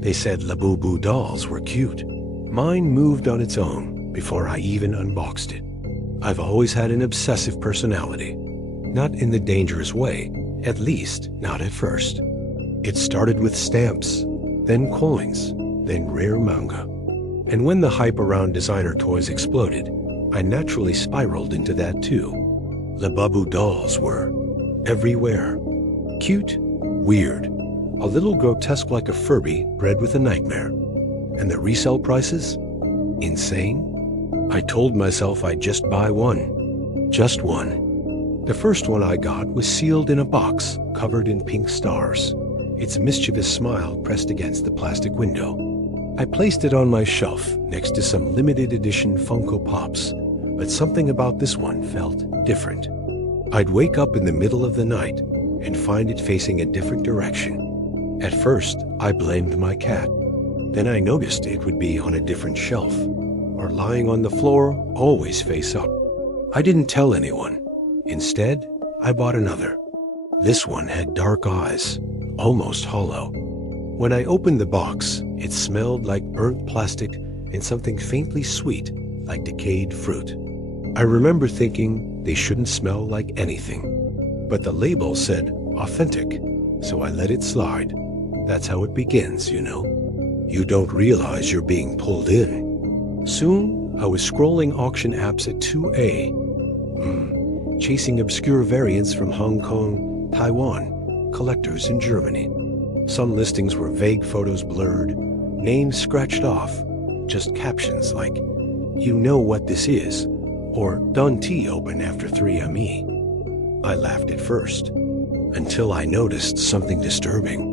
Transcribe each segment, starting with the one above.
They said Labubu dolls were cute. Mine moved on its own before I even unboxed it. I've always had an obsessive personality. Not in the dangerous way, at least not at first. It started with stamps, then coins, then rare manga. And when the hype around designer toys exploded, I naturally spiraled into that too. Labubu dolls were everywhere. Cute, weird, a little grotesque like a Furby bred with a nightmare. And the resale prices? Insane. I told myself I'd just buy one. Just one. The first one I got was sealed in a box covered in pink stars, its mischievous smile pressed against the plastic window. I placed it on my shelf next to some limited edition Funko Pops, but something about this one felt different. I'd wake up in the middle of the night and find it facing a different direction. At first, I blamed my cat. Then I noticed it would be on a different shelf, or lying on the floor, always face up. I didn't tell anyone. Instead, I bought another. This one had dark eyes, almost hollow. When I opened the box, it smelled like burnt plastic and something faintly sweet, like decayed fruit. I remember thinking they shouldn't smell like anything. But the label said authentic, so I let it slide. That's how it begins, you know. You don't realize you're being pulled in. Soon, I was scrolling auction apps at 2A, chasing obscure variants from Hong Kong, Taiwan, collectors in Germany. Some listings were vague photos blurred, names scratched off, just captions like, "You know what this is," or "Done tea open after 3 ME. I laughed at first, until I noticed something disturbing.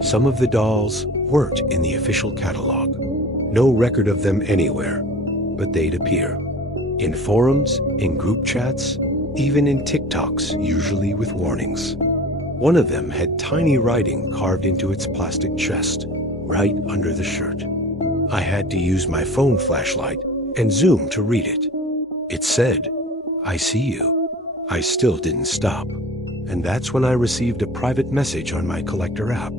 Some of the dolls weren't in the official catalog. No record of them anywhere, but they'd appear. In forums, in group chats, even in TikToks, usually with warnings. One of them had tiny writing carved into its plastic chest, right under the shirt. I had to use my phone flashlight and zoom to read it. It said, "I see you." I still didn't stop. And that's when I received a private message on my collector app.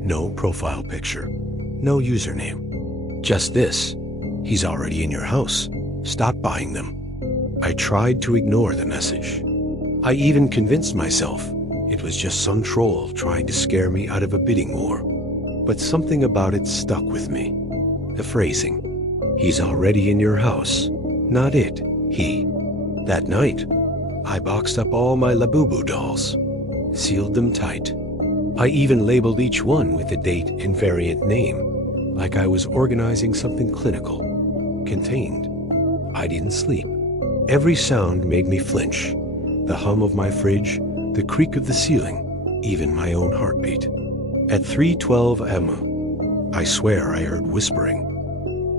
No profile picture, no username. Just this: "He's already in your house. Stop buying them." I tried to ignore the message. I even convinced myself it was just some troll trying to scare me out of a bidding war. But something about it stuck with me. The phrasing, "He's already in your house," not it, he. That night, I boxed up all my Labubu dolls, sealed them tight. I even labeled each one with a date and variant name, like I was organizing something clinical. Contained. I didn't sleep. Every sound made me flinch. The hum of my fridge, the creak of the ceiling, even my own heartbeat. At 3:12 am, I swear I heard whispering.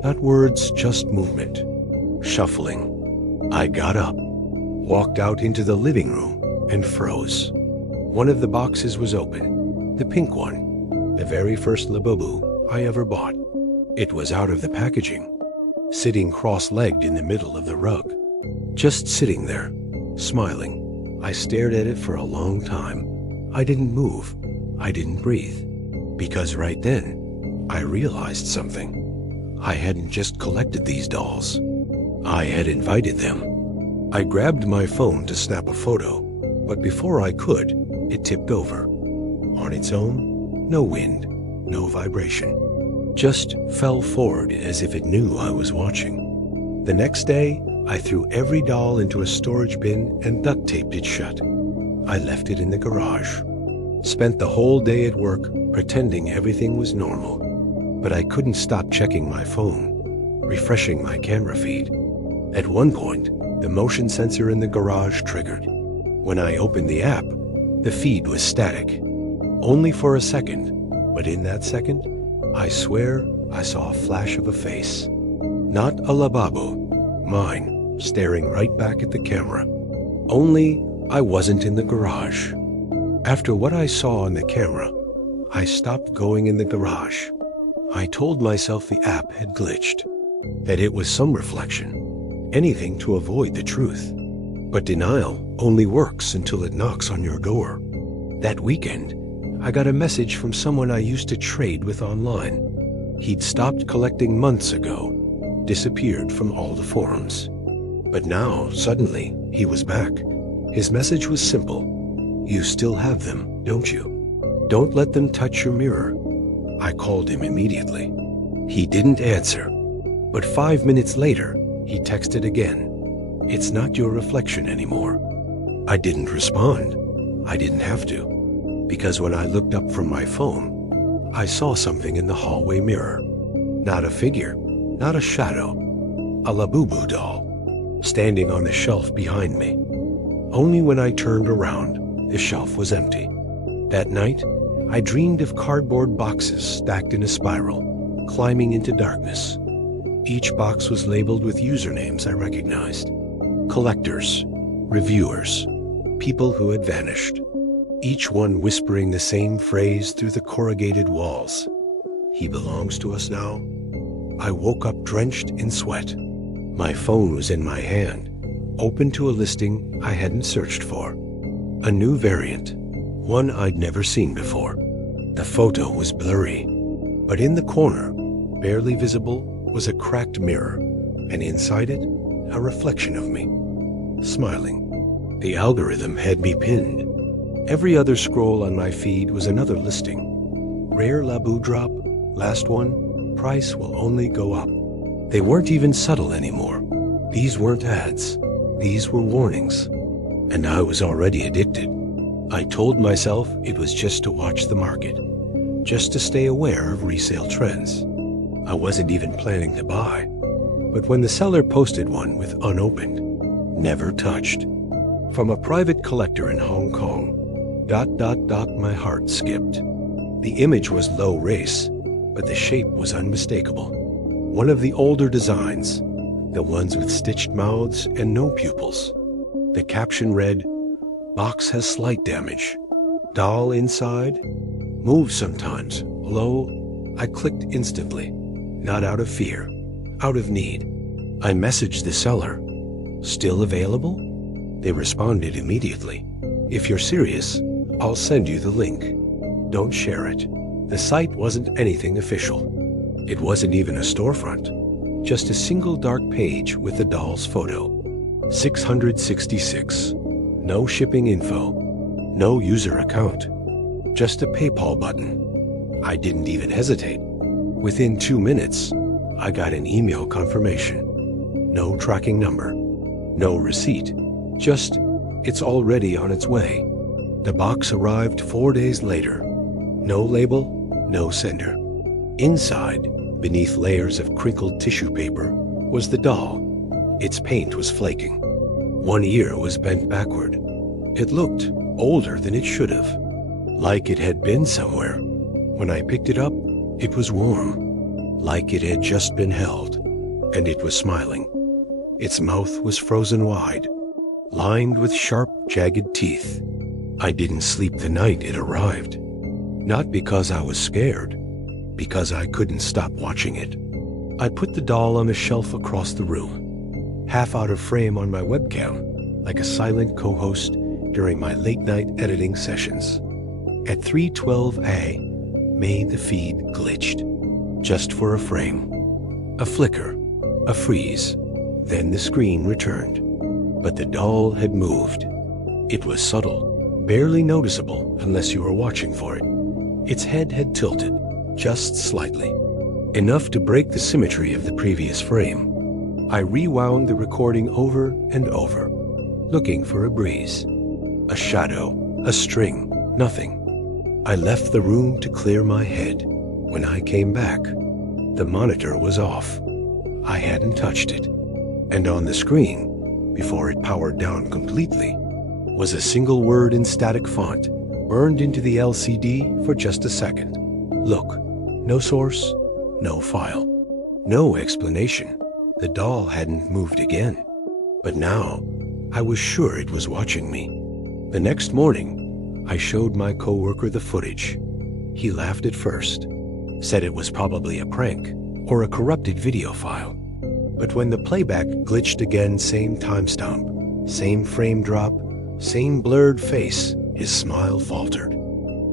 Not words, just movement. Shuffling. I got up, walked out into the living room, and froze. One of the boxes was open, the pink one, the very first Labubu I ever bought. It was out of the packaging, sitting cross-legged in the middle of the rug. Just sitting there, smiling. I stared at it for a long time. I didn't move. I didn't breathe. Because right then, I realized something. I hadn't just collected these dolls. I had invited them. I grabbed my phone to snap a photo, but before I could, it tipped over. On its own, no wind, no vibration. Just fell forward as if it knew I was watching. The next day, I threw every doll into a storage bin and duct taped it shut. I left it in the garage. Spent the whole day at work pretending everything was normal. But I couldn't stop checking my phone, refreshing my camera feed. At one point, the motion sensor in the garage triggered. When I opened the app, the feed was static. Only for a second, but in that second, I swear I saw a flash of a face. Not a Labubu, mine, staring right back at the camera. Only I wasn't in the garage. After what I saw on the camera, I stopped going in the garage. I told myself the app had glitched, that it was some reflection, anything to avoid the truth. But denial only works until it knocks on your door. That weekend, I got a message from someone I used to trade with online. He'd stopped collecting months ago, disappeared from all the forums. But now, suddenly, he was back. His message was simple. You still have them, don't you? Don't let them touch your mirror. I called him immediately. He didn't answer. But 5 minutes later, he texted again. It's not your reflection anymore. I didn't respond. I didn't have to. Because when I looked up from my phone, I saw something in the hallway mirror. Not a figure, not a shadow. A Labubu doll, standing on the shelf behind me. Only when I turned around, the shelf was empty. That night, I dreamed of cardboard boxes stacked in a spiral, climbing into darkness. Each box was labeled with usernames I recognized. Collectors, reviewers, people who had vanished. Each one whispering the same phrase through the corrugated walls. He belongs to us now. I woke up drenched in sweat. My phone was in my hand, open to a listing I hadn't searched for. A new variant, one I'd never seen before. The photo was blurry, but in the corner, barely visible, was a cracked mirror, and inside it, a reflection of me, smiling. The algorithm had me pinned. Every other scroll on my feed was another listing. Rare Labu drop, last one, price will only go up. They weren't even subtle anymore. These weren't ads. These were warnings. And I was already addicted. I told myself it was just to watch the market, just to stay aware of resale trends. I wasn't even planning to buy. But when the seller posted one with unopened, never touched, from a private collector in Hong Kong, ... my heart skipped. The image was low res, but the shape was unmistakable. One of the older designs, the ones with stitched mouths and no pupils. The caption read, "Box has slight damage. Doll inside. Moves sometimes. Low." I clicked instantly, not out of fear, out of need. I messaged the seller. Still available? They responded immediately. If you're serious, I'll send you the link. Don't share it. The site wasn't anything official. It wasn't even a storefront. Just a single dark page with the doll's photo. 666. No shipping info. No user account. Just a PayPal button. I didn't even hesitate. Within 2 minutes, I got an email confirmation. No tracking number. No receipt. Just, it's already on its way. The box arrived 4 days later. No label, no sender. Inside, beneath layers of crinkled tissue paper, was the doll. Its paint was flaking. One ear was bent backward. It looked older than it should have, like it had been somewhere. When I picked it up, it was warm, like it had just been held, and it was smiling. Its mouth was frozen wide, lined with sharp, jagged teeth. I didn't sleep the night it arrived. Not because I was scared, because I couldn't stop watching it. I put the doll on the shelf across the room, half out of frame on my webcam, like a silent co-host during my late-night editing sessions. At 3:12 a.m., the feed glitched, just for a frame. A flicker, a freeze, then the screen returned. But the doll had moved. It was subtle, barely noticeable unless you were watching for it. Its head had tilted, just slightly, enough to break the symmetry of the previous frame. I rewound the recording over and over, looking for a breeze, a shadow, a string, nothing. I left the room to clear my head. When I came back, the monitor was off. I hadn't touched it. And on the screen, before it powered down completely, was a single word in static font, burned into the LCD for just a second. Look. No source, no file, no explanation. The doll hadn't moved again. But now, I was sure it was watching me. The next morning, I showed my coworker the footage. He laughed at first, said it was probably a prank or a corrupted video file. But when the playback glitched again, same timestamp, same frame drop, same blurred face, his smile faltered.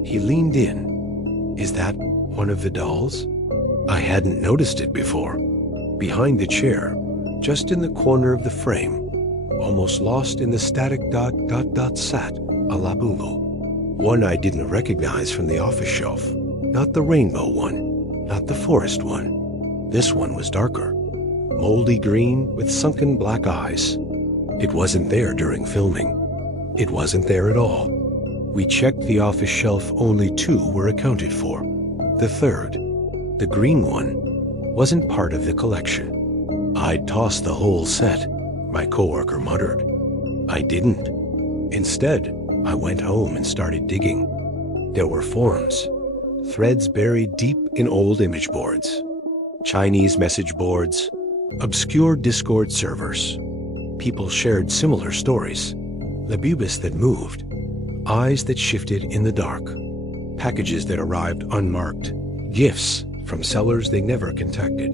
He leaned in. Is that one of the dolls? I hadn't noticed it before. Behind the chair, just in the corner of the frame, almost lost in the static sat a Labubu. One I didn't recognize from the office shelf. Not the rainbow one, not the forest one. This one was darker, moldy green with sunken black eyes. It wasn't there during filming. It wasn't there at all. We checked the office shelf, only 2 were accounted for. The third, the green one, wasn't part of the collection. I'd tossed the whole set, my coworker muttered. I didn't. Instead, I went home and started digging. There were forums, threads buried deep in old image boards, Chinese message boards, obscure Discord servers. People shared similar stories, Labubus that moved, eyes that shifted in the dark, packages that arrived unmarked, gifts from sellers they never contacted,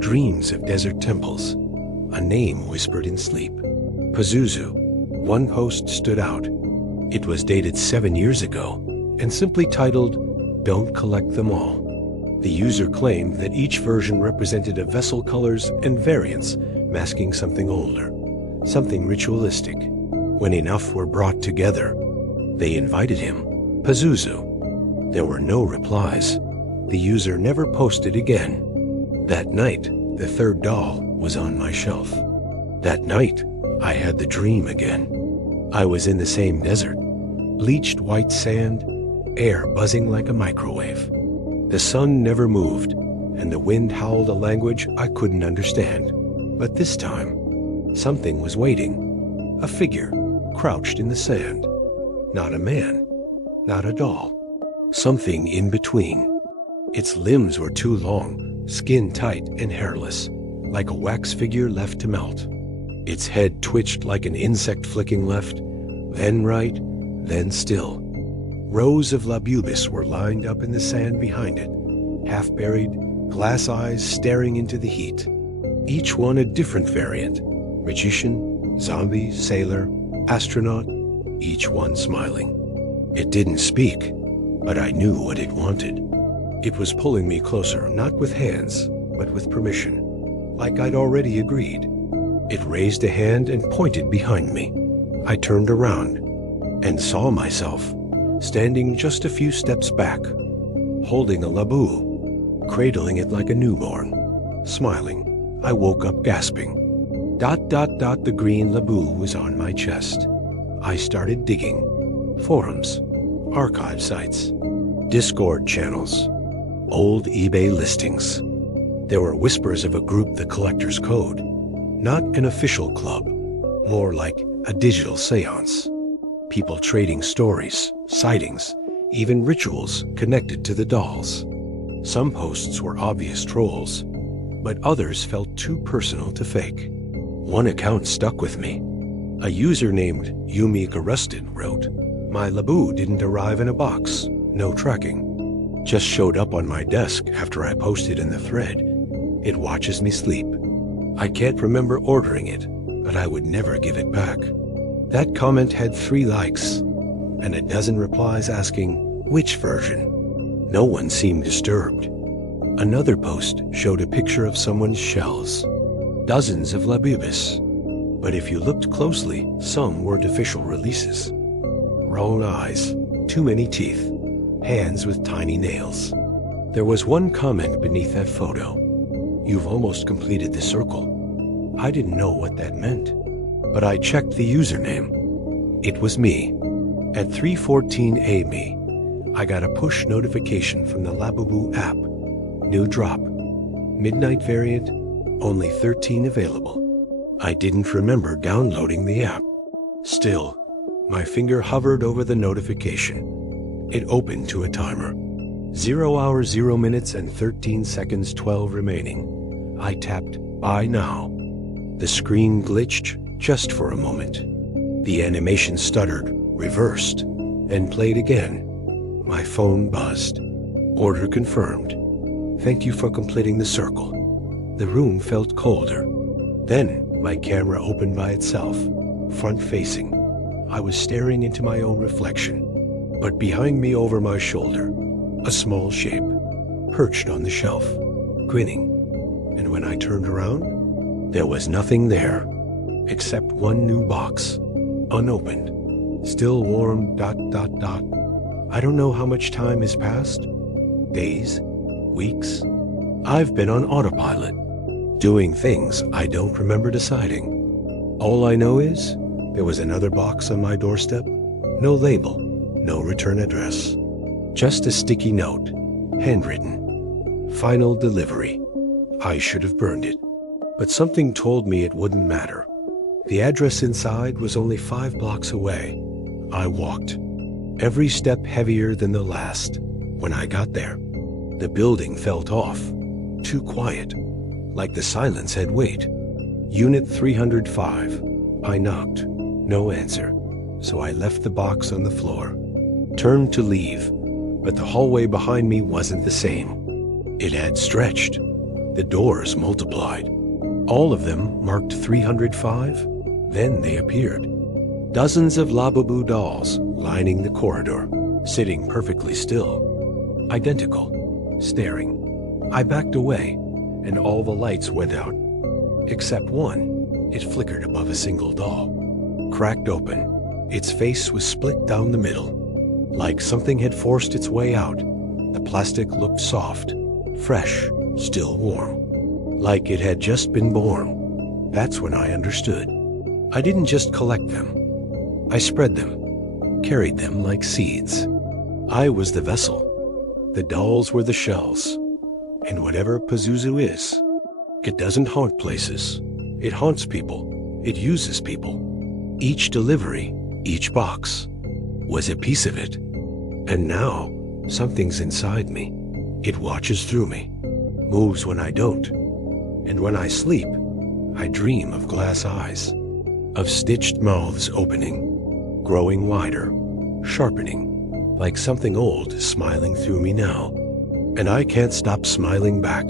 dreams of desert temples, a name whispered in sleep. Pazuzu. One post stood out. It was dated 7 years ago and simply titled, "Don't collect them all." The user claimed that each version represented a vessel colors and variants masking something older, something ritualistic. When enough were brought together, they invited him, Pazuzu. There were no replies. The user never posted again. That night, the third doll was on my shelf. That night, I had the dream again. I was in the same desert, bleached white sand, air buzzing like a microwave. The sun never moved, and the wind howled a language I couldn't understand. But this time, something was waiting. A figure, crouched in the sand. Not a man, not a doll. Something in between. Its limbs were too long, skin tight and hairless, like a wax figure left to melt. Its head twitched like an insect flicking left, then right, then still. Rows of Labubus were lined up in the sand behind it, half-buried, glass eyes staring into the heat. Each one a different variant, magician, zombie, sailor, astronaut, each one smiling. It didn't speak, but I knew what it wanted. It was pulling me closer, not with hands, but with permission, like I'd already agreed. It raised a hand and pointed behind me. I turned around and saw myself standing just a few steps back, holding a Labu, cradling it like a newborn, smiling. I woke up gasping. The green Labu was on my chest. I started digging. Forums, archive sites, Discord channels, old eBay listings. There were whispers of a group, the Collector's Code. Not an official club, more like a digital seance. People trading stories, sightings, even rituals connected to the dolls. Some posts were obvious trolls, but others felt too personal to fake. One account stuck with me. A user named Yumi Arrested wrote, "My Labu didn't arrive in a box, no tracking. Just showed up on my desk after I posted in the thread. It watches me sleep. I can't remember ordering it, but I would never give it back." That comment had 3 likes, and a dozen replies asking, which version? No one seemed disturbed. Another post showed a picture of someone's shells. Dozens of Labubus. But if you looked closely, some weren't official releases. Wrong eyes, too many teeth, hands with tiny nails. There was one comment beneath that photo. "You've almost completed the circle." I didn't know what that meant, but I checked the username. It was me. At 3:14 a.m., I got a push notification from the Labubu app. New drop. Midnight variant, only 13 available. I didn't remember downloading the app. Still, my finger hovered over the notification. It opened to a timer. 0 hours, 0 minutes, and 13 seconds, 12 remaining. I tapped Buy Now. The screen glitched just for a moment. The animation stuttered, reversed, and played again. My phone buzzed. Order confirmed. Thank you for completing the circle. The room felt colder. Then my camera opened by itself, front-facing. I was staring into my own reflection. But behind me over my shoulder, a small shape, perched on the shelf, grinning. And when I turned around, there was nothing there, except one new box, unopened, still warm, ... I don't know how much time has passed. Days, weeks. I've been on autopilot, doing things I don't remember deciding. All I know is there was another box on my doorstep, no label, no return address, just a sticky note, handwritten, final delivery. I should have burned it, but something told me it wouldn't matter. The address inside was only 5 blocks away. I walked, every step heavier than the last. When I got there, the building felt off, too quiet, like the silence had weight. Unit 305. I knocked, no answer, so I left the box on the floor, turned to leave, but the hallway behind me wasn't the same. It had stretched. The doors multiplied. All of them marked 305. Then they appeared. Dozens of Labubu dolls lining the corridor, sitting perfectly still, identical, staring. I backed away, and all the lights went out, except one. It flickered above a single doll, cracked open. Its face was split down the middle, like something had forced its way out. The plastic looked soft, fresh, still warm, like it had just been born. That's when I understood. I didn't just collect them. I spread them, carried them like seeds. I was the vessel. The dolls were the shells. And whatever Pazuzu is, it doesn't haunt places. It haunts people. It uses people. Each delivery, each box, was a piece of it. And now, something's inside me. It watches through me, moves when I don't. And when I sleep, I dream of glass eyes, of stitched mouths opening, growing wider, sharpening, like something old is smiling through me now. And I can't stop smiling back.